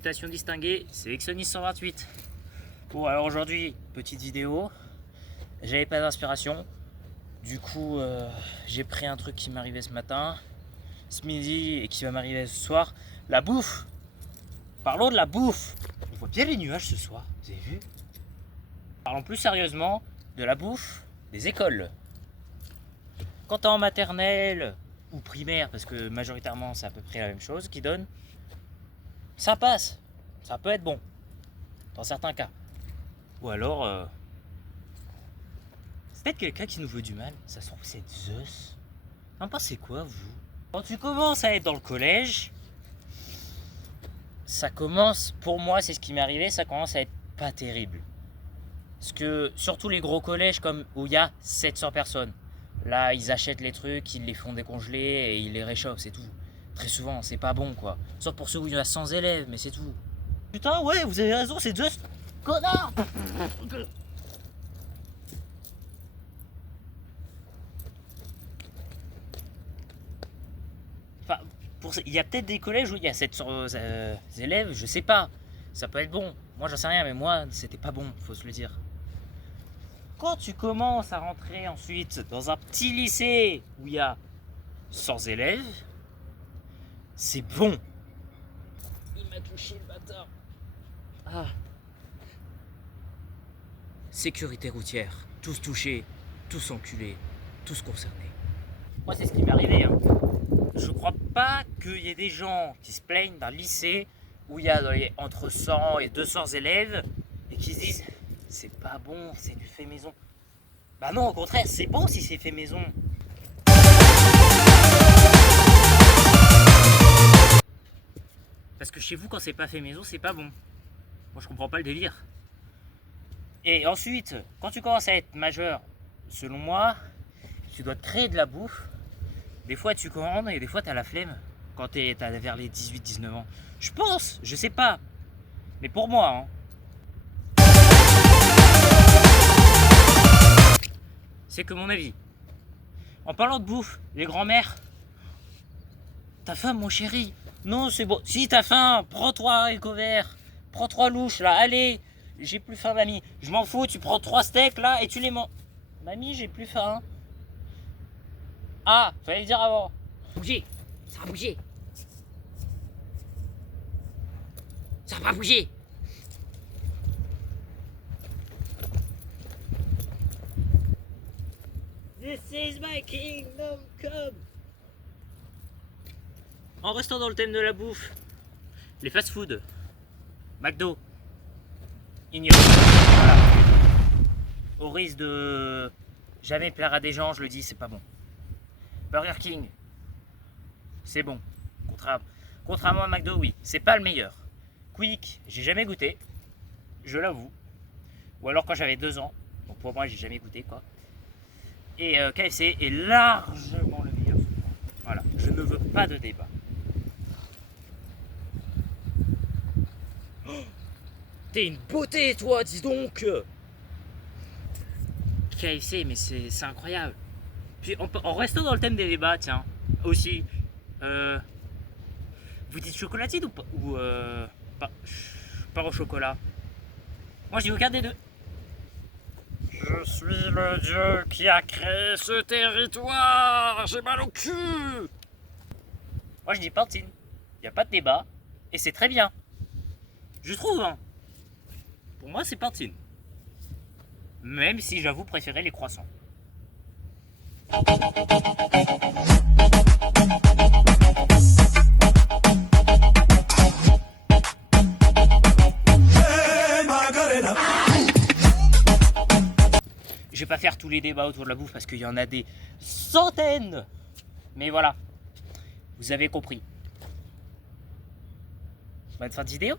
Salutations distinguées, sélectionniste 128. Bon, alors aujourd'hui, petite vidéo. J'avais pas d'inspiration. Du coup, j'ai pris un truc qui m'arrivait ce matin, ce midi et qui va m'arriver ce soir. La bouffe. Parlons de la bouffe. On voit bien les nuages ce soir, vous avez vu? Parlons plus sérieusement de la bouffe des écoles. Quand t'es en maternelle ou primaire, parce que majoritairement c'est à peu près la même chose qui donne, ça passe, ça peut être bon, dans certains cas. Ou alors, c'est peut-être quelqu'un qui nous veut du mal, ça se trouve c'est Zeus. N'en pensez quoi vous? Quand tu commences à être dans le collège, ça commence, pour moi c'est ce qui m'est arrivé, ça commence à être pas terrible. Parce que surtout les gros collèges comme où il y a 700 personnes, là ils achètent les trucs, ils les font décongeler et ils les réchauffent, c'est tout. Très souvent c'est pas bon quoi. Sauf pour ceux où il y a 100 élèves, mais c'est tout. Putain ouais, vous avez raison, c'est Zeus. Connard. Enfin, il y a peut-être des collèges où il y a 700 élèves, je sais pas. Ça peut être bon. Moi j'en sais rien, mais moi c'était pas bon, faut se le dire. Quand tu commences à rentrer ensuite dans un petit lycée où il y a 100 élèves, c'est bon. Il m'a touché le bâtard. Ah. Sécurité routière, tous touchés, tous enculés, tous concernés. Moi c'est ce qui m'est arrivé. Hein. Je crois pas qu'il y ait des gens qui se plaignent d'un lycée où il y a entre 100 et 200 élèves et qui se disent c'est pas bon, c'est du fait maison. Bah non, au contraire, c'est bon si c'est fait maison. Parce que chez vous, quand c'est pas fait maison, c'est pas bon. Moi, je comprends pas le délire. Et ensuite, quand tu commences à être majeur, selon moi, tu dois te créer de la bouffe. Des fois, tu commandes et des fois, t'as la flemme. Quand t'as vers les 18-19 ans. Je pense, je sais pas. Mais pour moi, hein. C'est que mon avis. En parlant de bouffe, les grands-mères. T'as faim, mon chéri? Non, c'est bon. Si t'as faim, prends-toi un haricot vert. Prends 3 louches là, allez. J'ai plus faim, mamie. Je m'en fous, tu prends 3 steaks là et tu les manges. Mamie, j'ai plus faim. Ah, fallait le dire avant. Bouger, ça va bouger. Ça va bouger. This is my kingdom come. En restant dans le thème de la bouffe, les fast-food, McDo, ignore. Voilà. Au risque de jamais plaire à des gens, je le dis, c'est pas bon. Burger King, c'est bon. Contrairement à McDo, oui, c'est pas le meilleur. Quick, j'ai jamais goûté, je l'avoue. Ou alors quand j'avais 2 ans, donc pour moi j'ai jamais goûté quoi. Et KFC est largement le meilleur. Voilà, je ne veux pas de débat. Oh, t'es une beauté toi, dis donc. KFC, mais c'est incroyable. Puis en restant dans le thème des débats, tiens, aussi, vous dites chocolatine ou pas au chocolat? Moi je dis aucun des deux. Je suis le dieu qui a créé ce territoire. J'ai mal au cul. Moi je dis Pantene. Il n'y a pas de débat. Et c'est très bien. Je trouve. Hein. Pour moi c'est Pantene. Même si j'avoue préférer les croissants. Je vais pas faire tous les débats autour de la bouffe parce qu'il y en a des centaines. Mais voilà, vous avez compris. Bonne fin de vidéo.